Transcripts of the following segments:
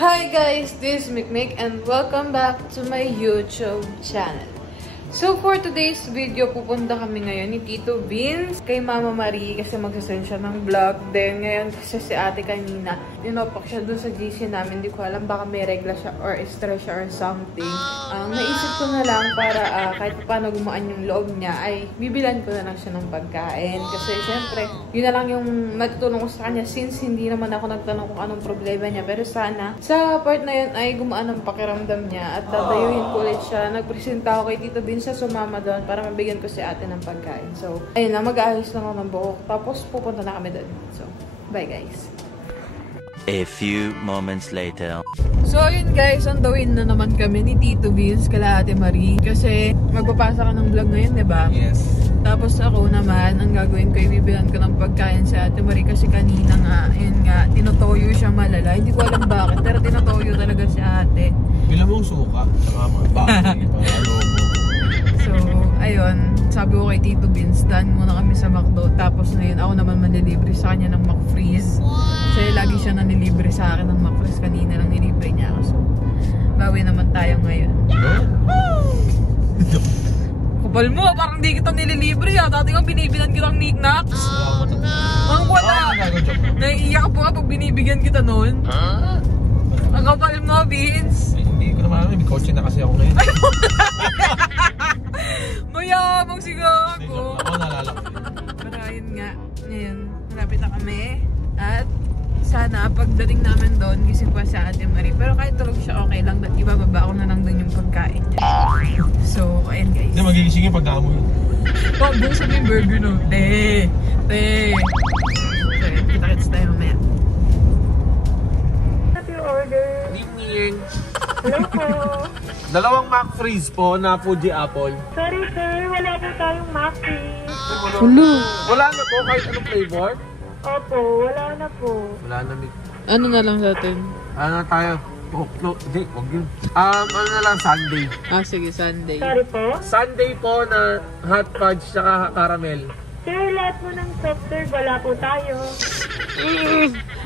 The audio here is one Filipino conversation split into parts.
Hi guys, this is Mikmik and welcome back to my YouTube channel. So for today's video, pupunta kami ngayon ni Tito Vince kay Mama Marie kasi magsasend siya ng vlog. Then ngayon kasi si ate kanina, dinopak siya dun sa GC namin. Hindi ko alam, baka may regla siya or stress siya or something. Naisip ko na lang para kahit paano gumaan yung loob niya ay bibilan ko na lang siya ng pagkain. Kasi syempre, yun na lang yung natutulong ko sa kanya since hindi naman ako nagtanong kung anong problema niya. Pero sana, sa part na yun ay gumaan ang pakiramdam niya at dadayuhin ko ulit siya. Nagpresenta ako kay Tito Vince sa sumama doon para mabigyan ko si ate ng pagkain. So, ayun na, mag-aayos lang ako ng buhok. Tapos, pupunta na kami doon. So, bye guys. A few moments later. So, ayun guys, on the way na naman kami ni Tito Vince kala ate Marie. Kasi, magpapasa ka ng vlog ngayon, diba? Yes. Tapos ako naman, ang gagawin ko, ibibilan ko ng pagkain sa ate Marie kasi kanina nga, ayun nga, tinotoyo siya malala. Hindi ko alam bakit, pero tinotoyo talaga si ate. Bilang mong suka, saka mga bagay, mga lobo. So, ayun, sabi ko kay Tito Vince, daan muna kami sa McDo. Tapos ngayon, ako naman manlilibre sa kanya ng McFreeze. Kasi lagi siya nanilibre sa akin ng McFreeze. Kanina lang nilibre niya ako. So, bawi naman tayo ngayon. Kapal mo, parang di kita nililibre ha. Dati nga binibilan kitang knickknacks. Ang wala. Naiiyak po nga pag binibigyan kita noon. Ang kapal mo, Vince. Hindi ko naman alam, may coaching na kasi ako ngayon. Mayabang si Gago. Ako naalala ko. Pero ayun nga, ngayon, malapit na kami. At sana pagdating namin doon, gising pa sa ate Marie. Pero kahit tulog siya, okay lang. Dahil ibababa ko na lang doon yung pagkain niya. So, ayun guys. Hindi, magigising yung pagkaamoy. Oh, doon sa may burger no. Te. So, kita-kits tayo mamaya. Happy order. Ding-ding. Hello po. Dalawang McFreeze po na Fuji Apple. Sorry sir, wala po tayong McFreeze. Wala na po kahit anong flavor? Opo, wala na po. Wala na. Ano na lang sa atin? Ano na tayo? Oh, no, hindi, wag yun. Ano na lang, Sunday. Ah, sige, Sunday. Sorry po? Sunday po na hot fudge tsaka caramel. Sir, lahat mo ng soft serve, wala po tayo.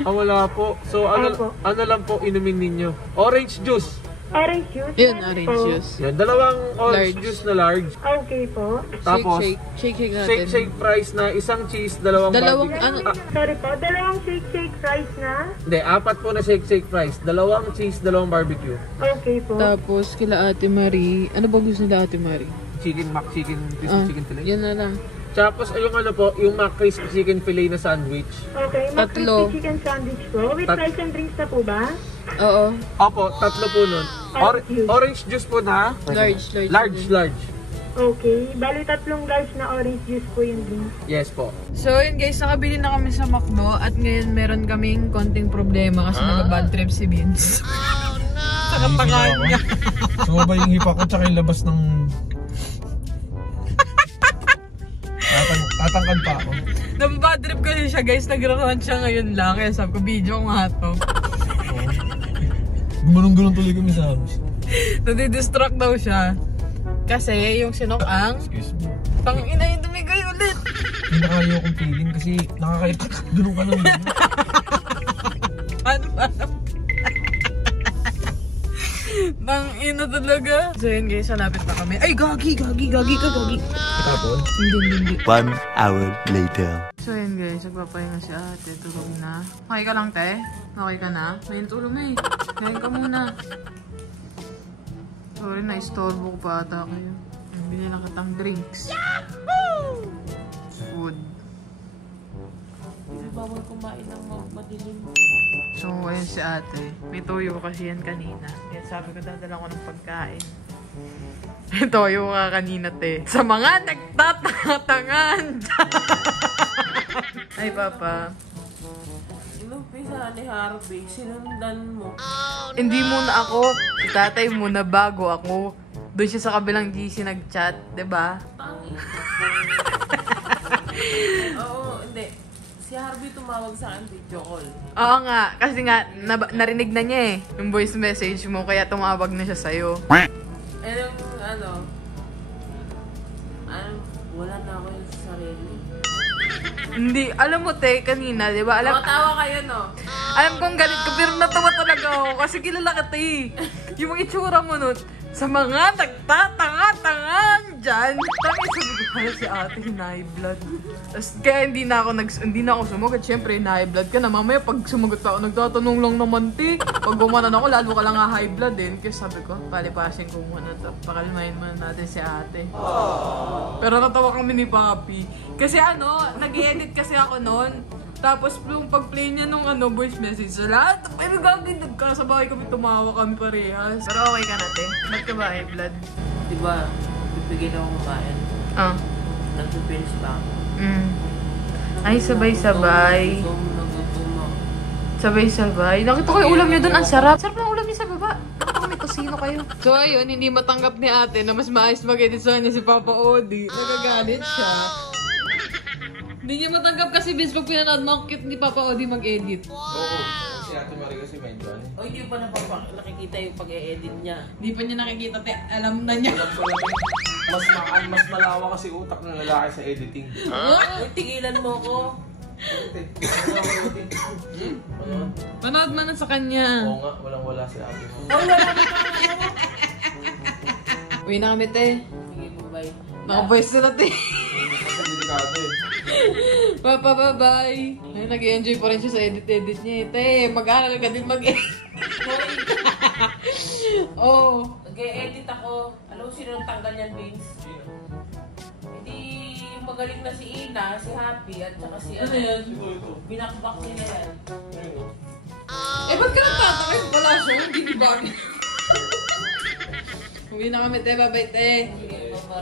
Wala po. So, ano lang po inumin ninyo? Orange juice. Orange juice? Yun, Ano orange po? juice. Yan, dalawang orange Large. juice na large. Okay po. Tapos, Shake natin. shake fries na isang cheese, dalawang Dalawang, barbecue. ano? Sorry po, dalawang shake fries na? Hindi, 4 po na shake fries. Dalawang cheese, dalawang barbecue. Okay po. Tapos, kila ate Marie. Ano ba gusto nila ate Marie? Chicken mac, chicken fillet. Yan na lang. Tapos, yung ano po, yung mac crispy chicken fillet na sandwich. Okay, Tatlo. crispy chicken sandwich po. With rice and drinks na po ba? Oo. Opo, 3 po nun. Orange juice po na? Large. Okay, bali 3 large na orange juice po yung drink. Yes po. So, yun guys, nakabili na kami sa McDo at ngayon meron kaming konting problema kasi nag-bad trip si Vince. Sa kapangalan niya. Sumabay yung hipa ko tsaka yung labas ng... Tatangkad pa ako. Nababad trip kasi siya guys, nag-run siya ngayon lang. Kaya sabi ko, video ko nga to. Gumanong-ganon tuloy kami sa amin. Nadidistract daw siya. Kasi yung sinokang, Excuse me. pang-ina yung dumigay ulit. Hindi na kaya akong feeling kasi nakakaitak. Ganun ka lang. Paano? Pang-ina talaga. So yun guys, malapit na kami. Ay, gagi ka. Tapos? Hindi. 1 hour later. So yun guys, nagpapahinga si ate. Tulog na. Okay ka lang, te? Okay ka na? May tulog na eh. Kain ka muna. Sorry, na-istorbo ko pa ata kayo. Bili lang kitang drinks. Yahoo! Food. Hindi bawal kumain ng madilim. So, ayun si ate. May toyo kasi yan kanina. Kaya sabi ko, dadala ko ng pagkain. May toyo ka kanina, te. Sa mga nagtatatangan dyan. Ay, papa. Inumpisa ni Harvey, sinundan mo. Hindi muna ako. Si tatay muna bago ako. Doon siya sa kabilang GC nag-chat. Diba? Oo, hindi. Si Harvey tumawag sa akin video call. Oo nga. Kasi nga, narinig na niya eh. Yung voice message mo. Kaya tumawag na siya sa'yo. Eh, yung wala na ako yung sarili. Hindi, alam mo te, kanina, di ba? Tawa kayo, no? Alam kong galit ko, pero natawa talaga ako kasi kilala kita eh. Yung mga itsura mo nun, sa mga nagtatanga-tangan dyan. Tapos sabi ko, hala si ate, high blood. Tapos kaya hindi na ako sumagot. Siyempre, high blood ka na. Mamaya pag sumagot ako, nagtatanong lang naman ti. Pag gumanan ako, lalo ka lang high blood din. Kaya sabi ko, palipasin ko muna to. Pakalmahin muna natin si ate. Pero natawa kami ni Papi. Kasi nag-edit kasi ako noon. Tapos yung pag-play niya nung voice message sa lahat, pero gagawin, nagkasabay kami, tumawa kami parehas. Pero okay ka natin. Ba't ka ba high blood? Diba, bibigyan ako kumain. Nag-pills pa ako. Ay, sabay-sabay. Nagutom ako. Sabay-sabay. Nakita ko yung ulam niyo doon, ang sarap. Sarap ng ulam niyo sa baba. Nakita ko may tosino kayo. So ayun, hindi matanggap ni ate na mas maayos mag-edit sa kanya si Papa Odi. Nagagalit siya. Hindi niya matanggap kasi Vince pag pinanood mo, cute ni Papa Odi mag-edit. Oo. Si Ate Marie kasi medyo O hindi pa nakikita yung pag-e-edit niya. Hindi pa niya nakikita, alam na niya. mas malawa kasi utak ng lalaki sa editing. Uy, tigilan mo ko. Panood mo na sa kanya. Oo nga, walang-wala si Ate mo. Uwi na kami, te. Sige, bye-bye. Naka-voice na te. Kasi delikado eh. Papa, bye-bye. Ay, nag-enjoy pa rin siya sa edit-edit niya. Te, mag-aaral ka din mag-edit. Oh. Nag-e-edit ako. Alam mo sino nang tanggal yan, Vince? Hindi yung magaling na si Ina, si Happy, at saka si Ano yan? binakbak nila yan. Eh, ba't ka nagtatakay? Wala siya, hindi ni Bobby. Uwi na kami, te. Bye-bye, te.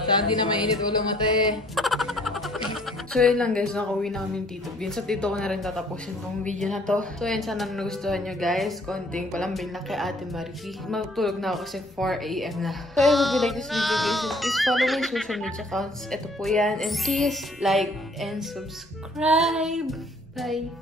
Saan di na mainit ulo mo, te. So yun lang guys, nakauwi na kami Tito Vince. Sa tito ko na rin tatapusin tong video na to. So yan, sana nagustuhan nyo guys. Konting palambing na kay Ate Marie. Matulog na ako kasi 4 AM na. So I hope you like this video guys. And please follow my social media accounts. Ito po yan. And please like and subscribe. Bye!